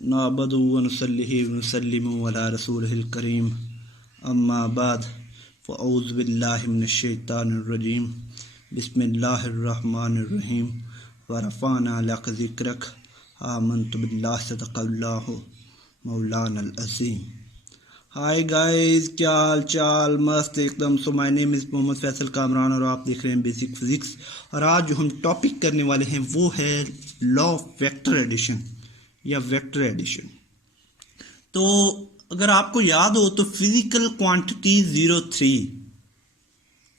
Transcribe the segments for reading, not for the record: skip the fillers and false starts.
नअबदु व नुसल्लिहि व नुसल्लिमु अला रसूलिहिल करीम अम्मा बाद फ़अऊज़ु बिल्लाहि मिनश शैतानिर रजीम बिस्मिल्लाहिर रहमानिर रहीम व रफ़अना लक ज़िक्रक आमन्तु बिल्लाहि सदक़ल्लाहु मौलानल अज़ीम। हाय गाइस, क्या हाल चाल? मस्त एकदम। So my name is Mohammad Faisal Kamran और आप देख रहे हैं बेसिक फिजिक्स। और आज जो हम टॉपिक करने वाले हैं वो है लॉ ऑफ वेक्टर एडिशन या वेक्टर एडिशन। तो अगर आपको याद हो तो फिजिकल क्वांटिटी 03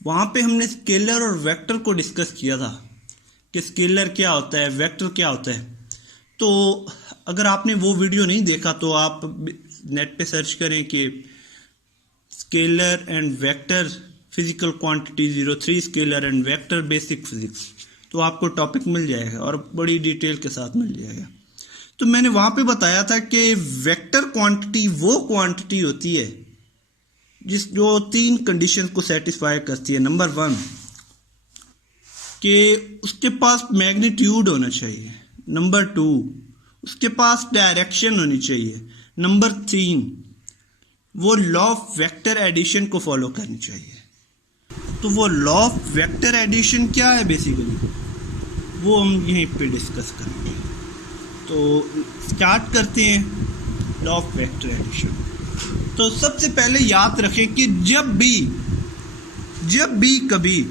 वहां पे हमने स्केलर और वेक्टर को डिस्कस किया था कि स्केलर क्या होता है, वेक्टर क्या होता है। तो अगर आपने वो वीडियो नहीं देखा तो आप नेट पे सर्च करें कि scalar and vector physical quantity 03 scalar and vector basic physics, तो आपको टॉपिक मिल जाएगा और बड़ी डिटेल के साथ मिल जाएगा। तो मैंने वहां पे बताया था कि वेक्टर क्वांटिटी वो क्वांटिटी होती है जो 3 कंडीशन को सेटिस्फाई करती है। नंबर 1 कि उसके पास मैग्नीट्यूड होना चाहिए। नंबर 2 उसके पास डायरेक्शन होनी चाहिए। नंबर 3 वो लॉ ऑफ वेक्टर एडिशन को फॉलो करनी चाहिए। तो वो लॉ ऑफ वेक्टर एडिशन क्या है बेसिकली, वो हम यहीं पे डिस्कस करेंगे। तो स्टार्ट करते हैं लॉ ऑफ वेक्टर एडिशन। तो सबसे पहले याद रखें कि जब भी कभी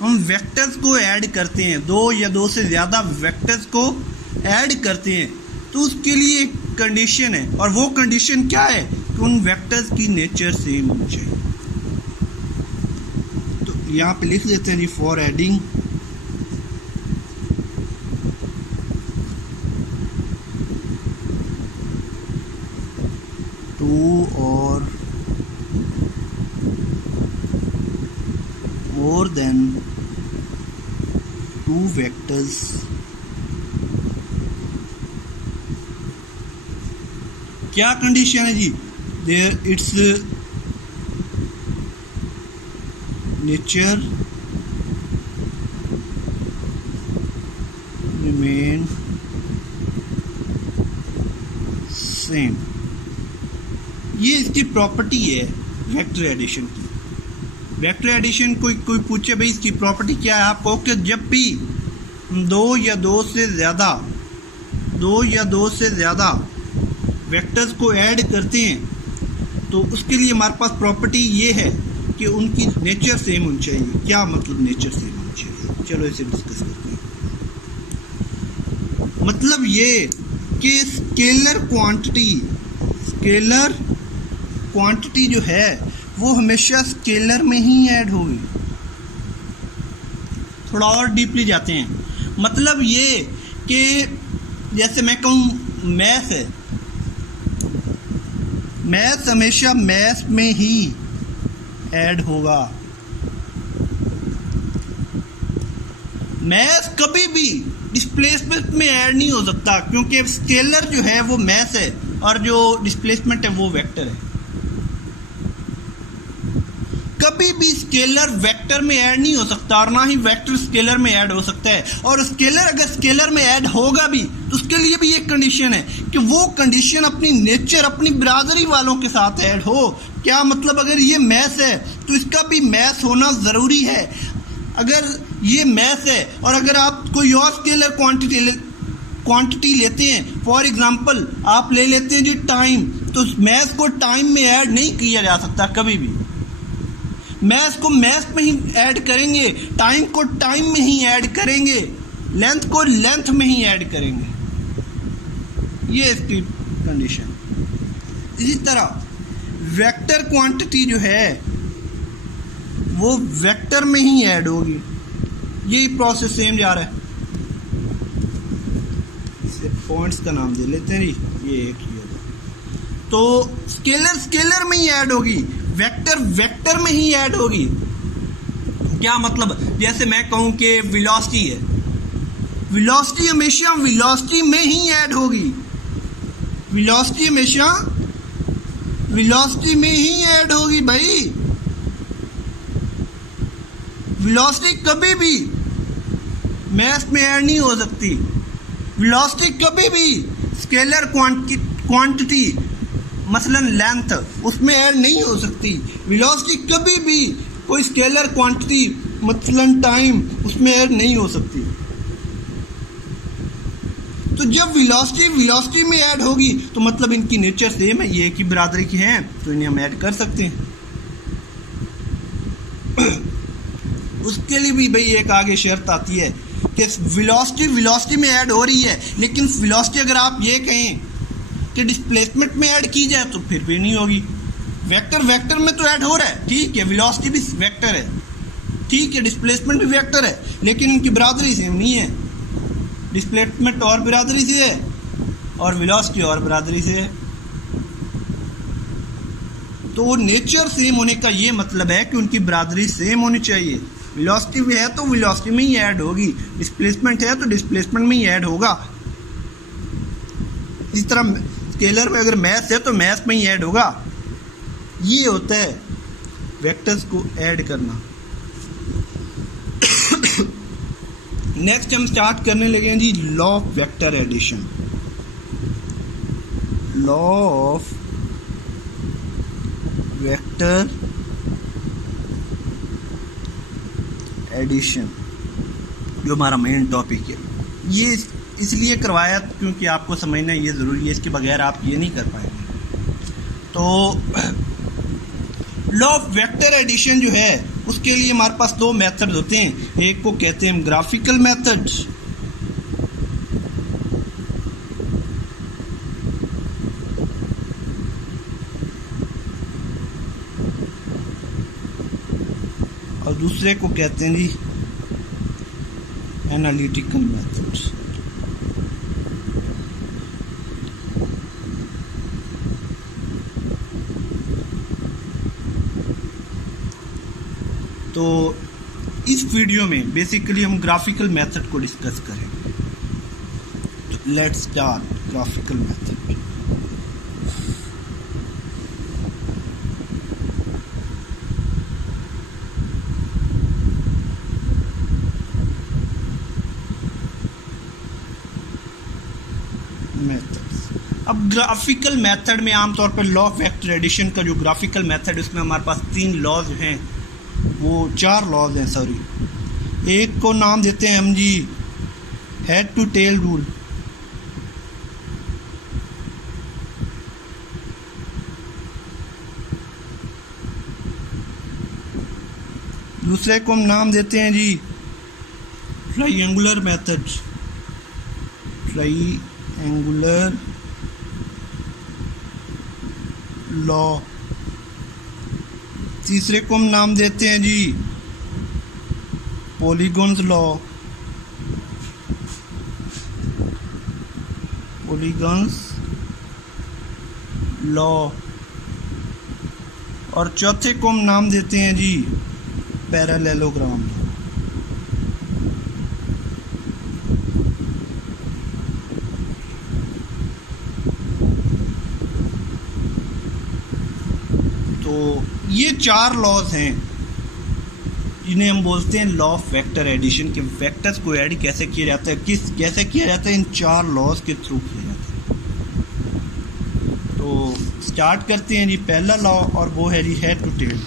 हम वेक्टर्स को ऐड करते हैं, 2 या 2 से ज़्यादा वेक्टर्स को ऐड करते हैं, तो उसके लिए एक कंडीशन है। और वो कंडीशन क्या है कि उन वेक्टर्स की नेचर सेम होनी चाहिए। तो यहाँ पे लिख देते हैं जी, फॉर एडिंग टू और मोर देन 2 vectors क्या कंडीशन है जी, there it's nature remain same. ये इसकी प्रॉपर्टी है वेक्टर एडिशन की। वेक्टर एडिशन कोई पूछे भाई इसकी प्रॉपर्टी क्या है, आप कहो कि जब भी 2 या 2 से ज़्यादा वेक्टर्स को ऐड करते हैं तो उसके लिए हमारे पास प्रॉपर्टी ये है कि उनकी नेचर सेम होनी चाहिए। क्या मतलब नेचर सेम होनी चाहिए, चलो इसे डिस्कस करते हैं। मतलब ये कि स्केलर क्वांटिटी जो है वो हमेशा स्केलर में ही ऐड होगी। थोड़ा और डीपली जाते हैं। मतलब ये कि जैसे मैं कहूँ मैथ है, मैथ हमेशा मैथ में ही ऐड होगा। मैथ कभी भी डिस्प्लेसमेंट में ऐड नहीं हो सकता, क्योंकि स्केलर जो है वो मैथ है और जो डिस्प्लेसमेंट है वो वेक्टर है। कभी भी स्केलर वेक्टर में ऐड नहीं हो सकता और ना ही वेक्टर स्केलर में ऐड हो सकता है। और स्केलर अगर स्केलर में ऐड होगा भी तो उसके लिए भी एक कंडीशन है कि वो कंडीशन अपनी नेचर, अपनी बिरादरी वालों के साथ ऐड हो। क्या मतलब, अगर ये मैथ है तो इसका भी मैथ होना ज़रूरी है। अगर ये मैथ है और अगर आप कोई और स्केलर क्वांटिटी लेते हैं, फॉर एग्जांपल आप ले लेते हैं जी टाइम, तो मैथ को टाइम में ऐड नहीं किया जा सकता कभी भी। मैथ को मैथ में ही ऐड करेंगे, टाइम को टाइम में ही ऐड करेंगे, लेंथ को लेंथ में ही ऐड करेंगे। ये इसकी कंडीशन। इसी तरह वेक्टर क्वांटिटी जो है वो वेक्टर में ही ऐड होगी। यही प्रोसेस सेम जा रहा है। इसे पॉइंट्स का नाम दे लेते हैं जी, ये एक ही होगा। तो स्केलर में ही ऐड होगी, वेक्टर में ही ऐड होगी। क्या मतलब, जैसे मैं कहूं कि वेलोसिटी है, वेलोसिटी हमेशा वेलोसिटी में ही ऐड होगी। वेलोसिटी हमेशा वेलोसिटी में ही ऐड होगी भाई। वेलोसिटी कभी भी मैथ में ऐड नहीं हो सकती। वेलोसिटी कभी भी स्केलर क्वांटिटी मसलन लेंथ उसमें ऐड नहीं हो सकती। वेलोसिटी कभी भी कोई स्केलर क्वांटिटी मसलन टाइम उसमें ऐड नहीं हो सकती। तो जब वेलोसिटी में ऐड होगी तो मतलब इनकी नेचर सेम है, ये एक ही बरादरी की हैं, तो इन्हें हम ऐड कर सकते हैं। उसके लिए भी भाई एक आगे शर्त आती है कि वेलोसिटी में ऐड हो रही है, लेकिन वेलोसिटी अगर आप ये कहें कि डिस्प्लेसमेंट में ऐड की जाए तो फिर भी नहीं होगी। वेक्टर में तो ऐड हो रहा है, ठीक है, वेलोसिटी भी वेक्टर है, ठीक है, डिस्प्लेसमेंट भी वेक्टर है, लेकिन इनकी बरादरी सेम नहीं है। डिस्प्लेसमेंट और बरादरी से है और वेलोसिटी और बरादरी से है। तो नेचर सेम होने का ये मतलब है कि उनकी बरादरी सेम होनी चाहिए। वेलोसिटी भी है तो वेलोसिटी में ही ऐड होगी, डिस्प्लेसमेंट है तो डिस्प्लेसमेंट में ही ऐड होगा। इस तरह स्केलर में अगर मैथ है तो मैथ में ही ऐड होगा। ये होता है वेक्टर्स को ऐड करना। नेक्स्ट हम स्टार्ट करने लगे हैं जी law of vector addition. Law of vector addition जो हमारा मेन टॉपिक है। ये इसलिए करवाया क्योंकि आपको समझना ये ज़रूरी है, इसके बगैर आप ये नहीं कर पाएंगे। तो लॉ ऑफ वेक्टर एडिशन जो है उसके लिए हमारे पास दो मेथड होते हैं। एक को कहते हैं हम ग्राफिकल मेथड, और दूसरे को कहते हैं जी एनालिटिकल मेथड। तो इस वीडियो में बेसिकली हम ग्राफिकल मेथड को डिस्कस करेंगे। तो लेट्स स्टार्ट ग्राफिकल मेथड। अब ग्राफिकल मेथड में आमतौर पर लॉ ऑफ वेक्टर एडिशन का जो ग्राफिकल मेथड उसमें हमारे पास तीन लॉज हैं, वो चार लॉज हैं सॉरी। एक को नाम देते हैं हम जी हेड टू टेल रूल, दूसरे को हम नाम देते हैं जी ट्राइएंगुलर मेथड, ट्राइएंगुलर लॉ, तीसरे को हम नाम देते हैं जी पॉलीगॉन्स लॉ, पॉलीगॉन्स लॉ, और चौथे को हम नाम देते हैं जी पैरेललोग्राम। तो ये चार लॉज हैं जिन्हें हम बोलते हैं लॉ ऑफ वेक्टर एडिशन के। वेक्टर्स को ऐड कैसे किया जाता है, कैसे किया जाता है, इन चार लॉज के थ्रू किया जाता है। तो स्टार्ट करते हैं जी पहला लॉ, और वो है जी head to tail.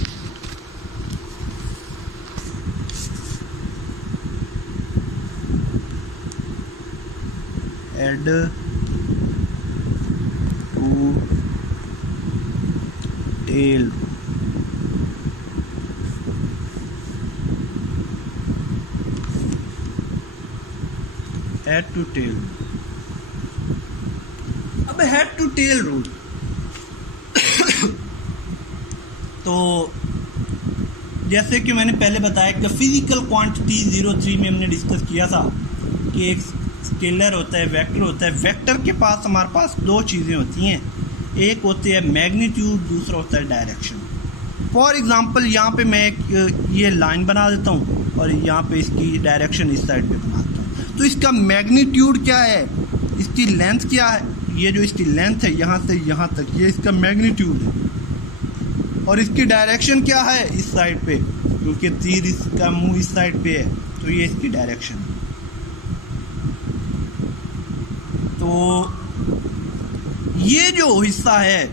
Head to tail, head to tail. अब हेड टू टेल रूल तो जैसे कि मैंने पहले बताया कि फिजिकल क्वांटिटी 03 में हमने डिस्कस किया था कि एक स्केलर होता है, वेक्टर होता है। वेक्टर के पास हमारे पास दो चीज़ें होती हैं, एक होती है मैग्नीट्यूड, दूसरा होता है डायरेक्शन। फॉर एग्जांपल यहाँ पे मैं ये लाइन बना देता हूँ और यहाँ पे इसकी डायरेक्शन इस साइड पे बना देता हूँ। तो इसका मैग्नीट्यूड क्या है, इसकी लेंथ क्या है, ये जो इसकी लेंथ है यहाँ से यहाँ तक, ये इसका मैग्नीट्यूड है। और इसकी डायरेक्शन क्या है, इस साइड पे, क्योंकि तीर इसका मुंह इस साइड पे है, तो ये इसकी डायरेक्शन है। तो ये जो हिस्सा है,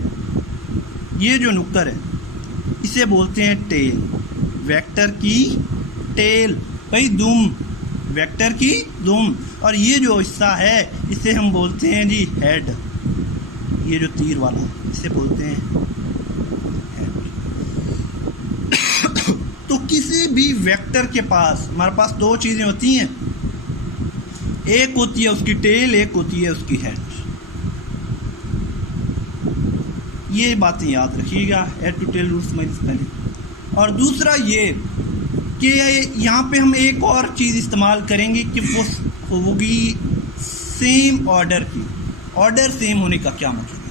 ये जो नुक्कर है, इसे बोलते हैं टेल। वेक्टर की टेल भाई, दुम, वेक्टर की दुम। और ये जो हिस्सा है इसे हम बोलते हैं जी हेड। ये जो तीर वाला इसे बोलते हैं हेड। तो किसी भी वेक्टर के पास हमारे पास दो चीजें होती हैं, एक होती है उसकी टेल, एक होती है उसकी हेड। ये बातें याद रखिएगा, हेड टू टेल रूल समझ पहले। और दूसरा ये कि यहाँ पे हम एक और चीज़ इस्तेमाल करेंगे कि वो होगी सेम ऑर्डर की। ऑर्डर सेम होने का क्या मतलब है?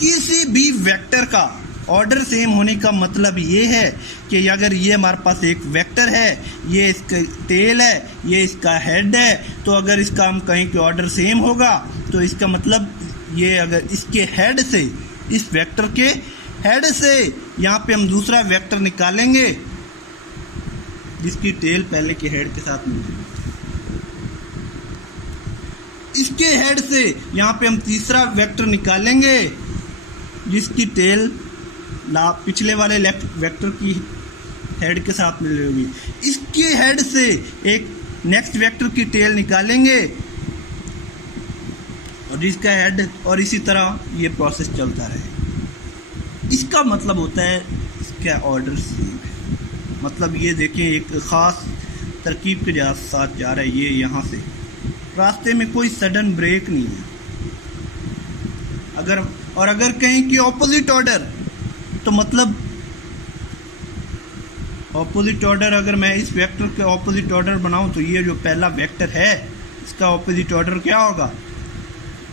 किसी भी वेक्टर का ऑर्डर सेम होने का मतलब ये है कि अगर ये हमारे पास एक वेक्टर है, ये इसका टेल है, ये इसका हेड है, तो अगर इसका हम कहें कि ऑर्डर सेम होगा तो इसका मतलब ये अगर इसके हेड से, इस वेक्टर के हेड से यहाँ पे हम दूसरा वेक्टर निकालेंगे जिसकी टेल पहले के हेड के साथ मिलेगी, इसके हेड से यहाँ पे हम तीसरा वेक्टर निकालेंगे जिसकी टेल पिछले वाले वेक्टर की हेड के साथ मिल रही होगी, इसके हेड से एक नेक्स्ट वेक्टर की टेल निकालेंगे और जिसका हेड, और इसी तरह ये प्रोसेस चलता रहे। इसका मतलब होता है इसका ऑर्डर सेम है। मतलब ये देखें, एक ख़ास तरकीब के साथ जा रहा है, ये यहाँ से रास्ते में कोई सडन ब्रेक नहीं है। अगर कहें कि ऑपोजिट ऑर्डर, तो मतलब ऑपोजिट ऑर्डर, अगर मैं इस वेक्टर के ऑपोजिट ऑर्डर बनाऊं तो ये जो पहला वेक्टर है इसका ऑपोजिट ऑर्डर क्या होगा?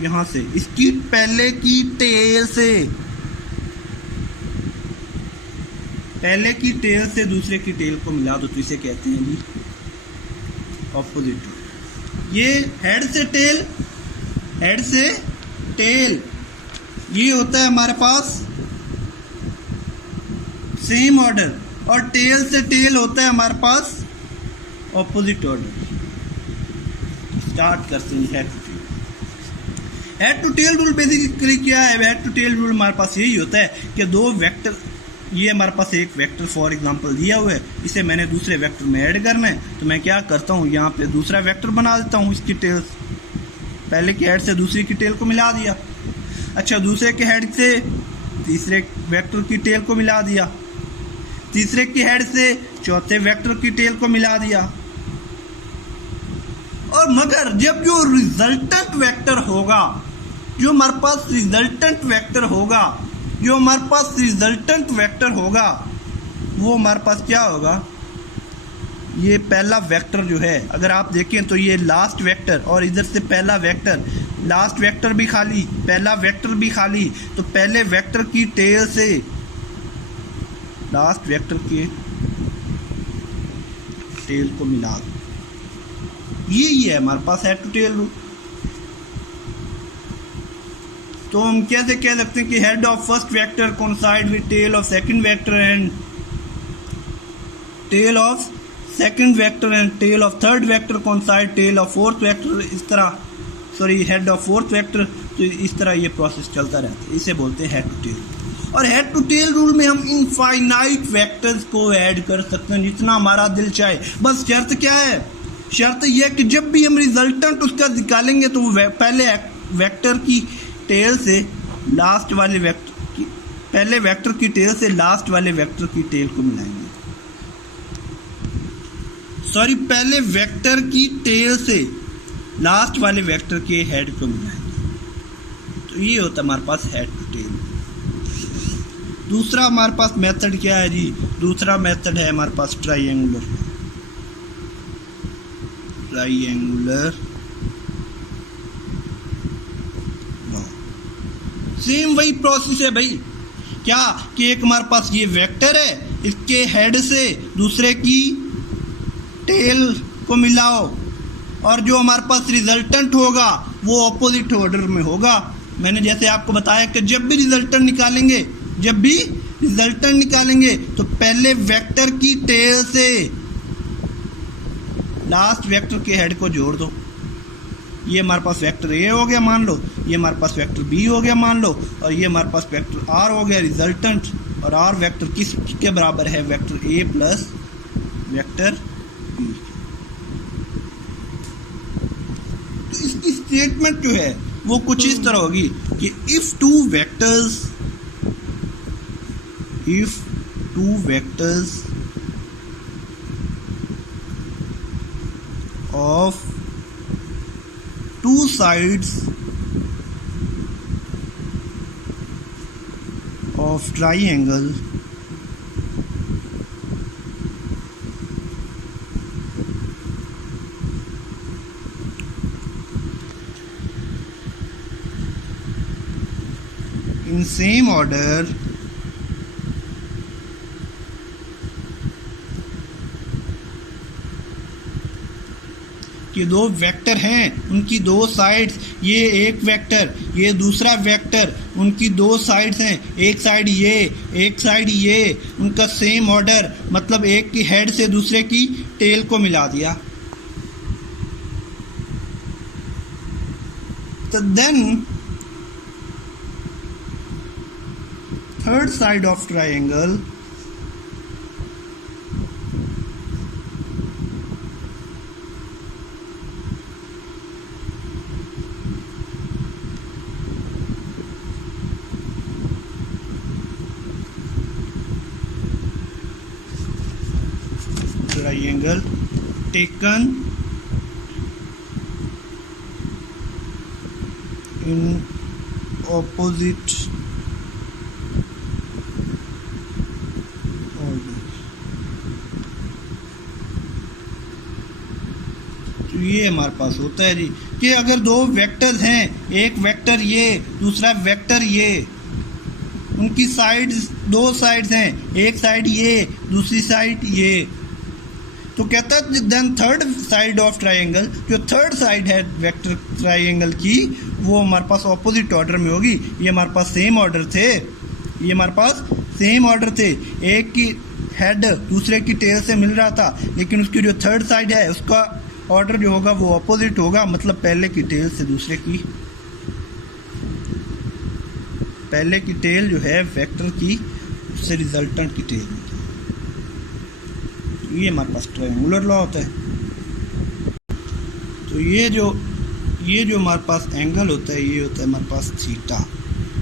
यहाँ से इसकी पहले की टेल से, पहले की टेल से दूसरे की टेल को मिला दो तो इसे कहते हैं जी ऑपोजिट। ये हेड से टेल, हेड से टेल, ये होता है हमारे पास सेम ऑर्डर, और टेल से टेल होता है हमारे पास ऑपोजिट ऑर्डर। स्टार्ट करते हैं head to tail. Head to tail rule basically क्या है? हेड टू टेल रूल हमारे पास यही होता है कि दो वेक्टर, ये हमारे पास एक वेक्टर फॉर एग्जांपल दिया हुआ है, इसे मैंने दूसरे वेक्टर में ऐड करना है, तो मैं क्या करता हूँ, यहाँ पे दूसरा वेक्टर बना देता हूँ, इसकी टेल पहले के हेड से दूसरी की टेल को मिला दिया। अच्छा, दूसरे के हेड से तीसरे वेक्टर की टेल को मिला दिया, तीसरे के हेड से चौथे वेक्टर की टेल को मिला दिया। और मगर जब जो रिजल्टेंट वेक्टर होगा, जो हमारे पास रिजल्टेंट वेक्टर होगा, जो हमारे पास रिजल्टेंट वेक्टर होगा, वो हमारे पास क्या होगा? ये पहला वेक्टर जो है, अगर आप देखें तो ये लास्ट वेक्टर और इधर से पहला वेक्टर, लास्ट वेक्टर भी खाली, पहला वेक्टर भी खाली, तो पहले वेक्टर की टेल से लास्ट वेक्टर के टेल को मिला दो। यही है हमारे पास हेड टू टेल रूल। तो हम कैसे कह सकते हैं कि head of first vector coincide with tail of second vector and tail of second vector and tail of third vector coincide tail of fourth vector, इस तरह, sorry, head of fourth vector. तो इस तरह ये प्रोसेस चलता रहता है, इसे बोलते हैं हेड टू टेल। और हेड टू टेल रूल में हम इनफाइनाइट वेक्टर्स को ऐड कर सकते हैं जितना हमारा दिल चाहे। बस शर्त क्या है? शर्त यह है कि जब भी हम रिजल्टेंट उसका निकालेंगे तो पहले वेक्टर की टेल से लास्ट वाले वेक्टर की, पहले वेक्टर की टेल से लास्ट वाले वेक्टर की टेल को मिलाएंगे। सॉरी, पहले वेक्टर की टेल से लास्ट वाले वेक्टर के हेड को मिलाएंगे। तो ये होता है हमारे पास हेड टू टेल। दूसरा हमारे पास मेथड क्या है जी? दूसरा मेथड है हमारे पास ट्राइएंगुलर। सेम वही प्रोसेस है भाई, क्या कि एक हमारे पास ये वेक्टर है, इसके हेड से दूसरे की टेल को मिलाओ, और जो हमारे पास रिजल्टेंट होगा वो ऑपोजिट ऑर्डर में होगा। मैंने जैसे आपको बताया कि जब भी रिजल्टेंट निकालेंगे तो पहले वेक्टर की टेल से लास्ट वेक्टर के हेड को जोड़ दो, ये हमारे पास वेक्टर ए हो गया मान लो, ये हमारे पास वेक्टर बी हो गया मान लो, और ये हमारे पास वेक्टर आर हो गया रिजल्टेंट। और आर वेक्टर किसके बराबर है? Vector A plus vector B. तो इसकी स्टेटमेंट जो है वो कुछ इस तरह होगी कि if two vectors of two sides of triangle in same order कि दो वेक्टर हैं, उनकी दो साइड्स, ये एक वेक्टर ये दूसरा वेक्टर, उनकी दो साइड्स हैं, एक साइड ये एक साइड ये, उनका सेम ऑर्डर, मतलब एक की हेड से दूसरे की टेल को मिला दिया। तो then third side of triangle taken in opposite order। तो ये हमारे पास होता है जी कि अगर दो वेक्टर्स हैं, एक वेक्टर ये दूसरा वेक्टर ये, उनकी साइड्स दो साइड्स हैं, एक साइड ये दूसरी साइड ये, तो कहता है then third side of triangle, जो थर्ड साइड है वेक्टर ट्राइंगल की, वो हमारे पास ऑपोजिट ऑर्डर में होगी। ये हमारे पास सेम ऑर्डर थे, ये हमारे पास सेम ऑर्डर थे, एक की हेड दूसरे की टेल से मिल रहा था, लेकिन उसकी जो थर्ड साइड है उसका ऑर्डर जो होगा वो ऑपोजिट होगा, मतलब पहले की टेल से दूसरे की, पहले की टेल जो है वेक्टर की उससे रिजल्टेंट की टेल। ये हमारे पास ट्रायंगुलर लॉ होता है। तो ये जो हमारे पास एंगल होता है ये होता है हमारे पास थीटा,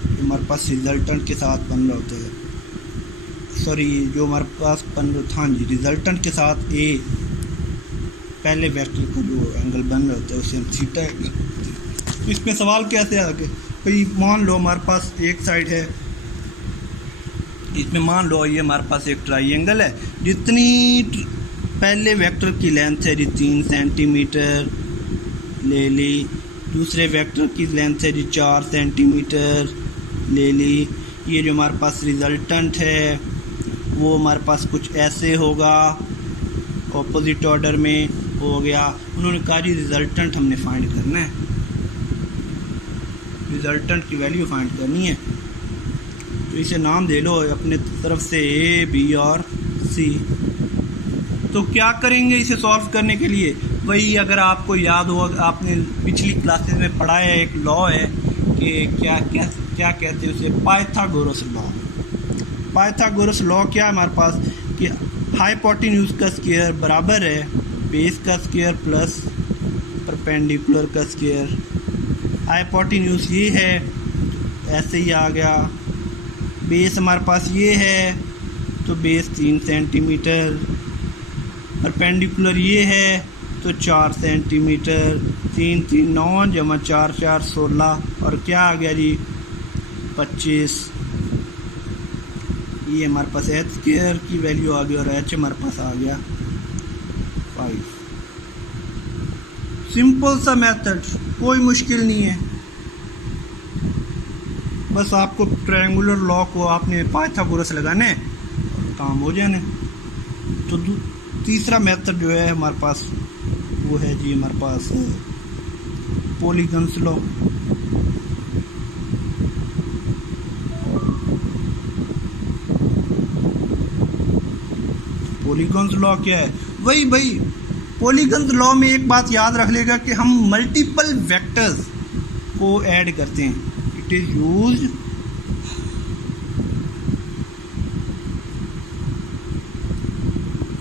जो हमारे पास रिजल्टेंट के साथ बन रहा होता है, सॉरी जो हमारे पास बन रहा था जी रिजल्टेंट के साथ ए पहले वेक्टर का जो एंगल बन रहा होता है उसे हम थीटा। इसमें सवाल कैसे आ गए भाई, मान लो हमारे पास एक साइड है, इसमें मान लो ये हमारे पास एक ट्राइंगल है, जितनी पहले वेक्टर की लेंथ है जी 3 सेंटीमीटर ले ली, दूसरे वेक्टर की लेंथ है जी 4 सेंटीमीटर ले ली, ये जो हमारे पास रिजल्टेंट है वो हमारे पास कुछ ऐसे होगा, ऑपोजिट ऑर्डर में हो गया। उन्होंने कहा जी रिजल्टेंट हमने फाइंड करना है, रिजल्टेंट की वैल्यू फाइंड करनी है, तो इसे नाम दे लो अपने तरफ से ए बी और सी। तो क्या करेंगे इसे सॉल्व करने के लिए? वही अगर आपको याद हो, आपने पिछली क्लासेस में पढ़ा है, एक लॉ है कि क्या क्या क्या कहते हैं उसे, पाइथागोरस लॉ। पाइथागोरस लॉ क्या है हमारे पास कि हाइपोटेन्यूज का स्क्वायर बराबर है बेस का स्क्वायर प्लस परपेंडिकुलर का स्क्वायर। हाइपोटेन्यूज ये है, ऐसे ही आ गया, बेस हमारे पास ये है तो बेस 3 सेंटीमीटर, परपेंडिकुलर ये है तो 4 सेंटीमीटर, 3 3 9 जमा 4 4 16, और क्या आ गया जी 25। ये हमारे पास एच स्क्वायर की वैल्यू आ गई और एच हमारे पास आ गया 5। सिंपल सा मेथड, कोई मुश्किल नहीं है, बस आपको ट्रायंगुलर लॉ को आपने पाइथागोरस लगाना है और काम हो जाने। तो तीसरा मेथड जो है हमारे पास वो है जी हमारे पास पॉलीगन्स लॉ। पॉलीगन्स लॉ क्या है? वही भाई पॉलीगन्स लॉ में एक बात याद रख लेगा कि हम मल्टीपल वेक्टर्स को ऐड करते हैं। It is used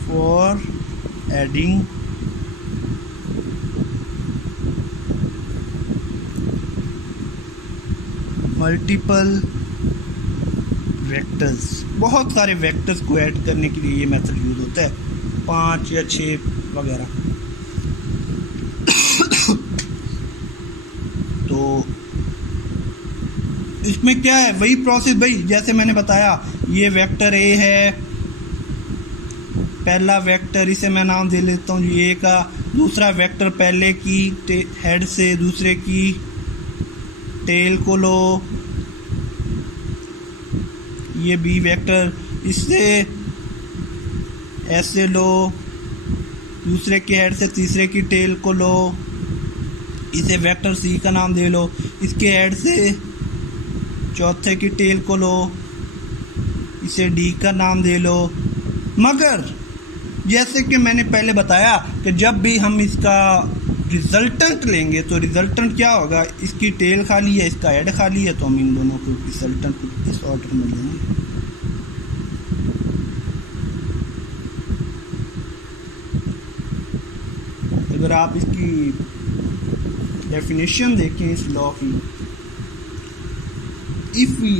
for adding multiple vectors, बहुत सारे वेक्टर्स को ऐड करने के लिए ये मेथड यूज होता है, 5 या 6 वगैरह। तो इसमें क्या है, वही प्रोसेस भाई, जैसे मैंने बताया ये वेक्टर ए है, पहला वेक्टर, इसे मैं नाम दे लेता हूँ ए का। दूसरा वेक्टर पहले की हेड से दूसरे की टेल को लो, ये बी वेक्टर, इससे ऐसे लो, दूसरे के हेड से तीसरे की टेल को लो, इसे वेक्टर सी का नाम दे लो, इसके हेड से चौथे की टेल को लो, इसे डी का नाम दे लो। मगर जैसे कि मैंने पहले बताया कि जब भी हम इसका रिजल्टेंट लेंगे तो रिजल्टेंट क्या होगा, इसकी टेल खाली है, इसका हेड खाली है, तो हम इन दोनों को रिजल्टेंट को इस ऑर्डर में लेंगे। अगर आप इसकी डेफिनेशन देखें इस लॉ की, इफ वी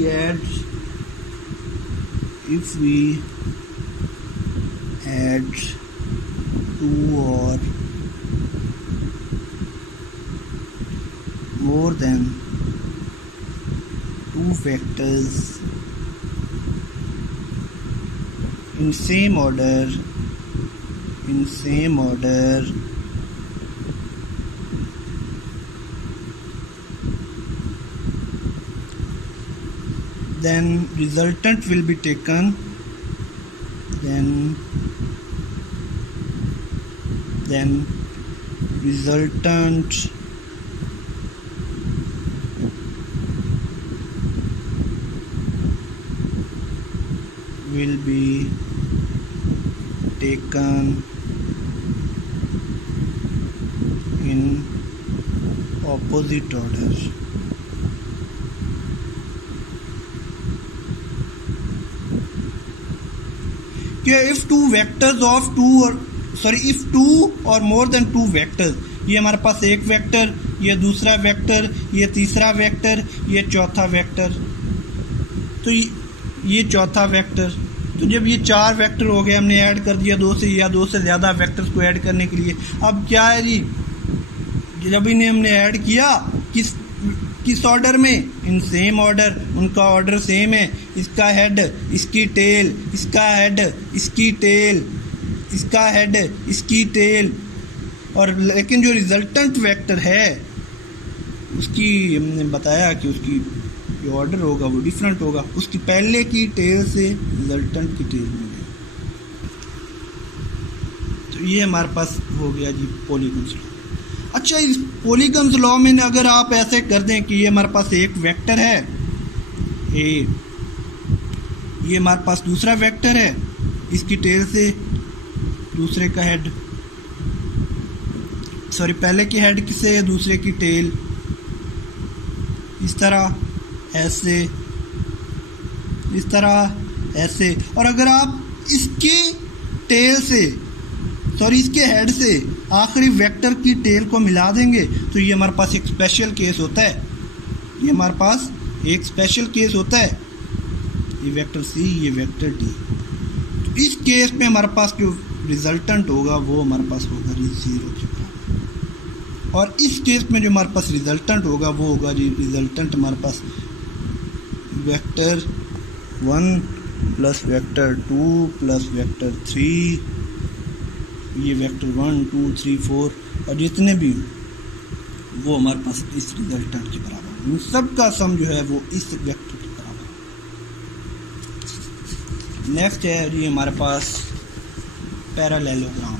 ऐड टू और more than two vectors in same order then resultant will be taken, then resultant will be taken in opposite order. If two or more than two vectors, ये हमारे पास एक vector, ये दूसरा vector, ये तीसरा vector, ये चौथा वेक्टर, तो ये चौथा वेक्टर, तो जब ये 4 वेक्टर हो गए, हमने ऐड कर दिया 2 से या 2 से ज़्यादा वेक्टर्स को ऐड करने के लिए। अब क्या है जी, जब इन्हें हमने ऐड किया किस ऑर्डर में, इन सेम ऑर्डर, उनका ऑर्डर सेम है, इसका हेड इसकी टेल, इसका हेड इसकी टेल, इसका हेड इसकी टेल, और लेकिन जो रिजल्टेंट वेक्टर है उसकी हमने बताया कि उसकी जो ऑर्डर होगा वो डिफरेंट होगा, उसकी पहले की टेल से रिजल्टेंट की टेल में। तो ये हमारे पास हो गया जी पॉलीगन्स लॉ। अच्छा, इस पॉलीगन्स लॉ में अगर आप ऐसे कर दें कि ये हमारे पास एक वेक्टर है ए, ये हमारे पास दूसरा वेक्टर है, इसकी टेल से दूसरे का हेड, सॉरी पहले की हेड से दूसरे की टेल, इस तरह ऐसे, इस तरह ऐसे, और अगर आप इसके टेल से, सॉरी इसके हेड से आखिरी वेक्टर की टेल को मिला देंगे तो ये हमारे पास एक स्पेशल केस होता है, ये हमारे पास एक स्पेशल केस होता है, ये वेक्टर सी, ये वेक्टर डी। तो इस केस में हमारे पास जो रिजल्टेंट होगा वो हमारे पास होगा जी 0 के बराबर, और इस केस में जो हमारे पास रिजल्टेंट होगा वो होगा जी रिजल्टेंट हमारे पास vector 1 plus vector 2 plus vector 3, ये वेक्टर 1 2 3 4 और जितने भी वो हमारे पास इस रिजल्टेंट के बराबर, इन सब का सम जो है वो इस वेक्टर के बराबर। नेक्स्ट है जी हमारे पास पैरेललोग्राम।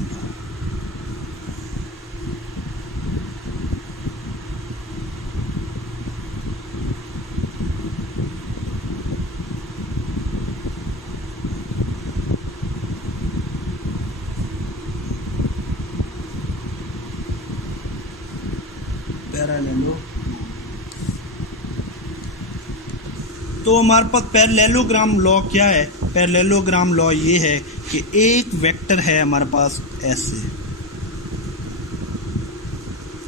पैरेललोग्राम। तो हमारे पास पैरेललोग्राम लॉ क्या है? पैरेललोग्राम लॉ ये है कि एक वेक्टर है हमारे पास ऐसे,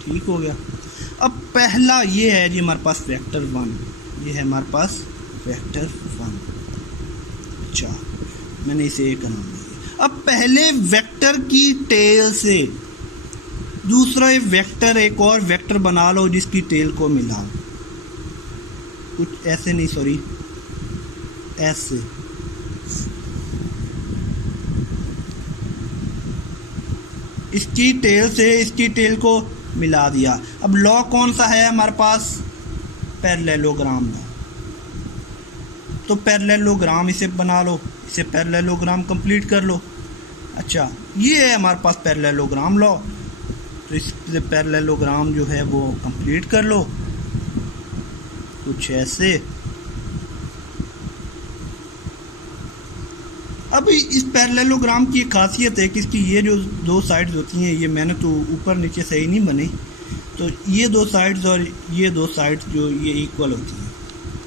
ठीक हो गया। अब पहला ये है जी हमारे पास वेक्टर 1, ये है हमारे पास वेक्टर 1। अच्छा, मैंने इसे एक नाम दिया। अब पहले वेक्टर की टेल से दूसरा वेक्टर, एक और वेक्टर बना लो जिसकी टेल को मिलाओ। कुछ ऐसे नहीं, सॉरी, ऐसे। इसकी टेल से इसकी टेल को मिला दिया। अब लॉ कौन सा है हमारे पास? Parallelogram law. तो पैरेललोग्राम इसे बना लो, इसे पैरेललोग्राम कंप्लीट कर लो। अच्छा, ये है हमारे पास पैरेललोग्राम लॉ। तो इससे पैरेललोग्राम जो है वो कंप्लीट कर लो कुछ ऐसे। अब इस पैरेललोग्राम की एक खासियत है कि इसकी ये जो दो साइड्स होती हैं, ये मैंने तो ऊपर नीचे सही नहीं बनी, तो ये दो साइड्स और ये दो साइड्स जो ये इक्वल होती हैं,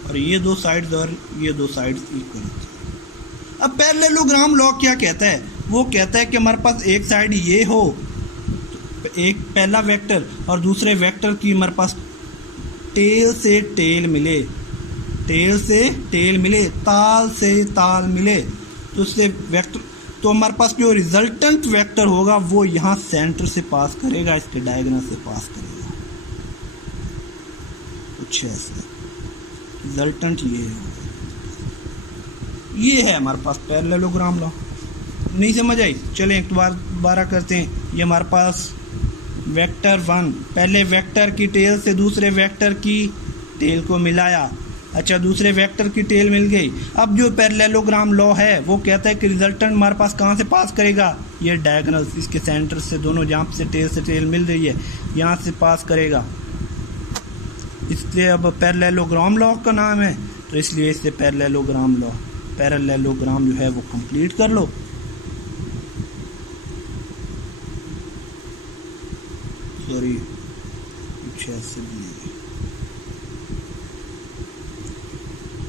और ये दो साइड्स और ये दो साइड्स इक्वल होती हैं। अब पैरेललोग्राम लॉ क्या कहता है? वो कहता है कि हमारे पास एक साइड ये हो, एक पहला वेक्टर, और दूसरे वेक्टर की हमारे पास टेल से टेल मिले, टेल से टेल मिले, ताल से ताल मिले, तो उससे वेक्टर, तो हमारे पास जो रिजल्टेंट वेक्टर होगा वो यहाँ सेंटर से पास करेगा, इसके डायगोनल से पास करेगा, कुछ ऐसे। रिजल्टेंट ये है हमारे पास पैरेललोग्राम लॉ। नहीं समझ आई? चलें एक बार दोबारा करते हैं। ये हमारे पास वेक्टर 1, पहले वेक्टर की टेल से दूसरे वेक्टर की टेल को मिलाया। अच्छा, दूसरे वेक्टर की टेल मिल गई। अब जो पैरेललोग्राम लॉ है वो कहता है कि रिजल्टेंट हमारे पास कहाँ से पास करेगा? ये डायगोनल, इसके सेंटर से, दोनों जहाँ से टेल मिल रही है यहाँ से पास करेगा। इसलिए अब पैरेललोग्राम लॉ का नाम है, तो इसलिए इससे पैरेललोग्राम लॉ, पैरेललोग्राम जो है वो कंप्लीट कर लो। सॉरी, कुछ ऐसे बनेगा।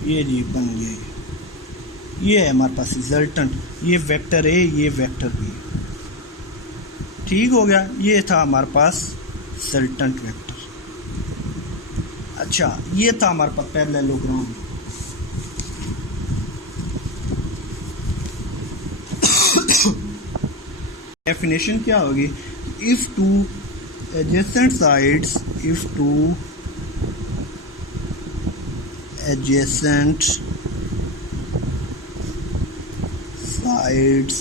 ये जी बन गया। ये है हमारे पास रिजल्टेंट, ये वेक्टर ए, ये वेक्टर बी, ठीक हो गया। ये था हमारे पास रिजल्टेंट वेक्टर। अच्छा, ये था हमारे पास पैरेललोग्राम। डेफिनेशन क्या होगी? If two adjacent sides, if two adjacent sides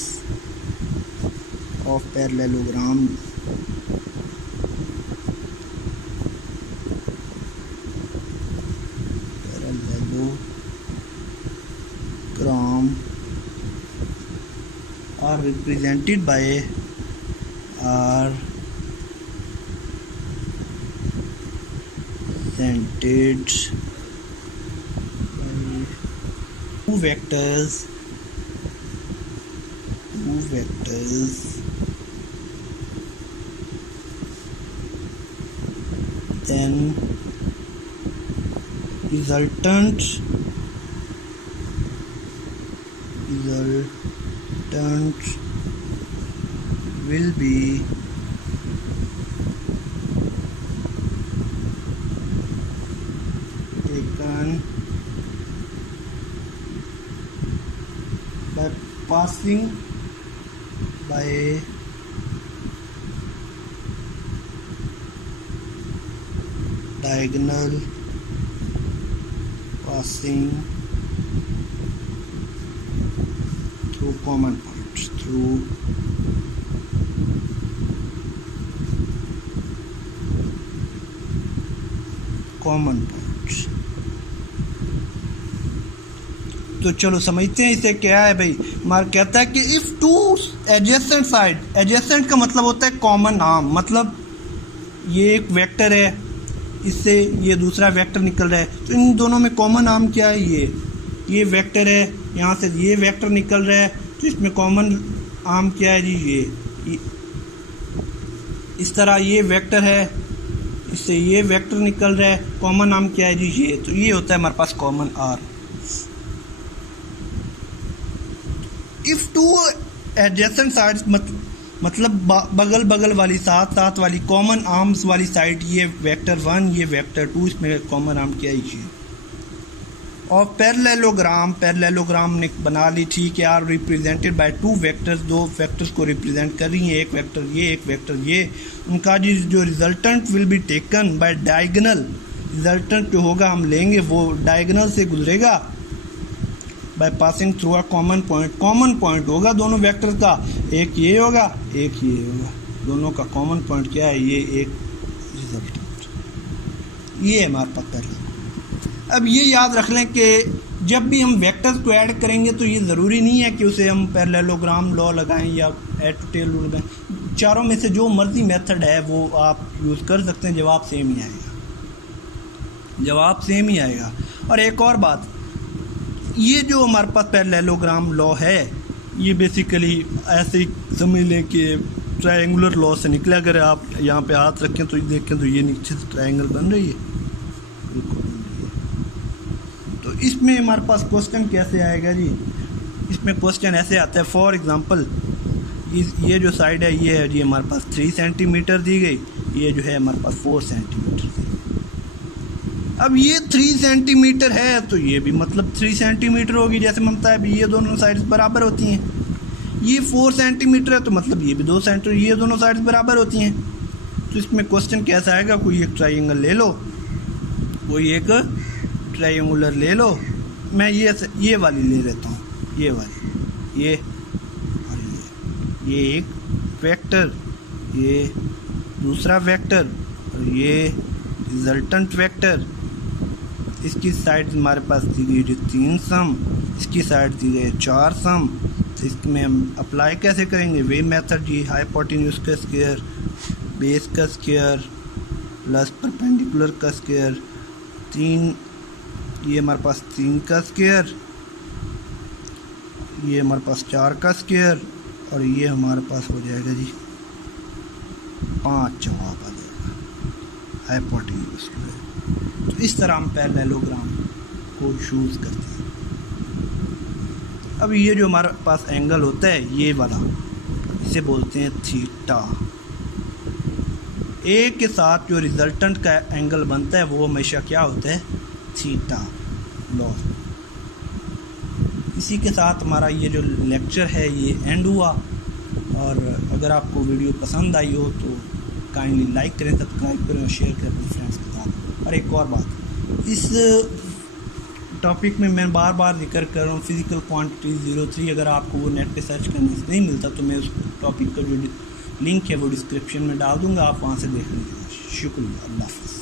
of parallelogram are represented by two vectors, then resultant will be taken by passing by diagonal, passing through common points, through common points। तो चलो समझते हैं इसे क्या है भाई। मार कहता है कि if two adjacent side, adjacent का मतलब होता है कॉमन आर्म, मतलब ये एक वेक्टर है, इससे ये दूसरा वेक्टर निकल रहा है, तो इन दोनों में कॉमन आर्म क्या है? ये वेक्टर है, यहाँ से ये वेक्टर निकल रहा है, तो इसमें कॉमन आर्म क्या है जी? ये इस तरह ये वेक्टर है, इससे ये वेक्टर निकल रहा है। कॉमन नाम क्या है जी? ये। तो ये होता है हमारे पास common arm. If two adjacent sides मतलब बगल बगल वाली साथ साथ वाली कॉमन आर्म्स वाली साइड, ये वेक्टर 1 ये वेक्टर 2, इसमें कॉमन आर्म क्या है? और पैरेललोग्राम ने बना ली, ठीक है, are represented by two vectors, दो वेक्टर्स को रिप्रेजेंट कर रही हैं, एक वेक्टर ये एक वेक्टर ये। उनका जो resultant will be taken by diagonal, resultant जो होगा हम लेंगे वो डायगोनल से गुजरेगा by passing through a common point. Common point होगा दोनों वेक्टर का, एक ये होगा एक ये होगा, दोनों का कॉमन पॉइंट क्या है? ये एक रिजल्टेंट, ये हमारे पास पहले। अब ये याद रख लें कि जब भी हम वेक्टर्स को ऐड करेंगे तो ये ज़रूरी नहीं है कि उसे हम पैरेललोग्राम लॉ लगाएं या ऐड टू टेल रूल लगाएं। चारों में से जो मर्जी मेथड है वो आप यूज़ कर सकते हैं, जवाब सेम ही आएगा, जवाब सेम ही आएगा। और एक और बात, ये जो हमारे पास पैरेललोग्राम लॉ है ये बेसिकली ऐसे ही समझ लें कि ट्रायंगुलर लॉ से निकले। अगर आप यहाँ पे हाथ रखें तो देखें तो ये नीचे से ट्रायंगल बन रही है, बिल्कुल। तो इसमें हमारे पास क्वेश्चन कैसे आएगा जी? इसमें क्वेश्चन ऐसे आता है, फॉर एग्जांपल ये जो साइड है ये है जी हमारे पास 3 सेंटीमीटर दी गई, ये जो है हमारे पास 4 सेंटीमीटर। अब ये 3 सेंटीमीटर है तो ये भी मतलब 3 सेंटीमीटर होगी, जैसे ममता है ये दोनों साइड्स बराबर होती हैं। ये 4 सेंटीमीटर है तो मतलब ये भी 2 सेंटीमीटर, ये दोनों साइड्स बराबर होती हैं। तो इसमें क्वेश्चन कैसा आएगा? कोई एक ट्रायंगल ले लो, कोई एक ट्रायंगुलर ले लो। मैं ये वाली ले लेता हूँ, ये वाली, ये और ये एक वेक्टर, ये दूसरा वेक्टर और ये रिजल्टेंट वेक्टर। इसकी साइड हमारे पास दी गई जो 3 सम, इसकी साइड दी गई 4 सम। तो इसमें हम अप्लाई कैसे करेंगे? वे मेथड जी, हाइपोटेन्यूज का स्क्वायर, बेस का स्क्वायर प्लस परपेंडिकुलर का स्क्वायर, 3, ये हमारे पास 3 का स्क्वायर, ये हमारे पास 4 का स्क्वायर और ये हमारे पास हो जाएगा जी 5 जवाब आ जाएगा हाइपोटेन्यूज स्क्वायर। तो इस तरह हम पैरेललोग्राम को चूज करते हैं। अब ये जो हमारे पास एंगल होता है ये वाला, इसे बोलते हैं थीटा। ए के साथ जो रिजल्टेंट का एंगल बनता है वो हमेशा क्या होता है? Theta law. इसी के साथ हमारा ये जो लेक्चर है ये एंड हुआ। और अगर आपको वीडियो पसंद आई हो तो काइंडली लाइक करें, सब्सक्राइब करें और शेयर करें अपने फ्रेंड्स के साथ। और एक और बात, इस टॉपिक में मैं बार बार जिक्र कर रहा हूँ फिज़िकल क्वांटिटी 03। अगर आपको वो नेट पे सर्च करने से नहीं मिलता तो मैं उस टॉपिक का जो लिंक है वो डिस्क्रिप्शन में डाल दूँगा, आप वहाँ से देख लीजिएगा। शुक्रिया, अल्लाह हाफ़िज़।